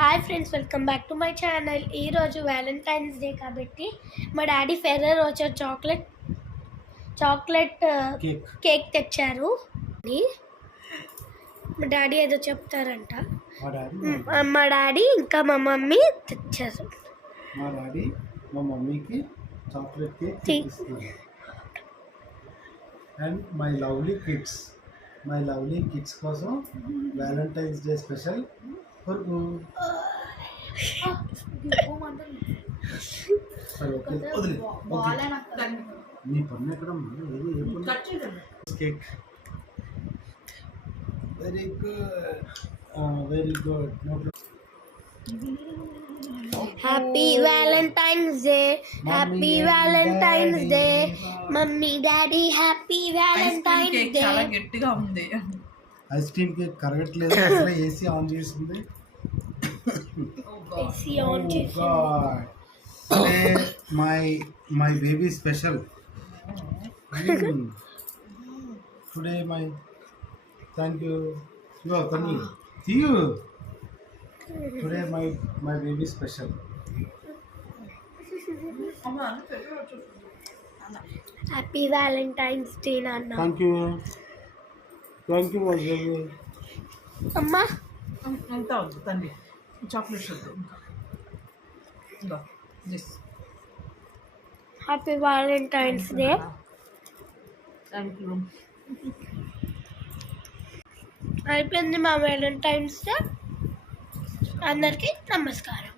Hi friends, welcome back to my channel. ఈరోజు Valentine's day కాబట్టి మా daddy Ferrer Rocher chocolate cake తెచ్చారు. మా డాడీ ఏదో చెప్తారంట. మా డాడీ ఇంకా మా మమ్మీ తెచ్చారు. మా డాడీ మా మమ్మీకి చాక్లెట్ కేక్ ఇస్తున్నారు. అండ్ మై లవ్లీ కిడ్స్ కోసం వ్యాలంటైన్స్ డే స్పెషల్ కొరకు నీ పన్ను ఎక్కడ cake very good happy Valentine's Day, happy Valentine's Day mummy daddy, happy Valentine's Day. చాలా గట్టిగా ఉంది. ఐస్ క్రీమ్ కేక్ కరగట్లేదు, అసలు ఏసీ ఆన్ చేసింది. ఏసీ ఆన్ చేసింది. My baby special today my thank you తన్ని తీయు today my baby special. Happy Valentine's Day నాన్న. Thank you my baby. అమ్మా అంతా వద్దు తండ్రి, చాక్లెట్స్ వద్దు. Happy Valentine's day. Thank you. అయిపోయింది మా వ్యాలంటైన్స్ డే. అందరికీ నమస్కారం.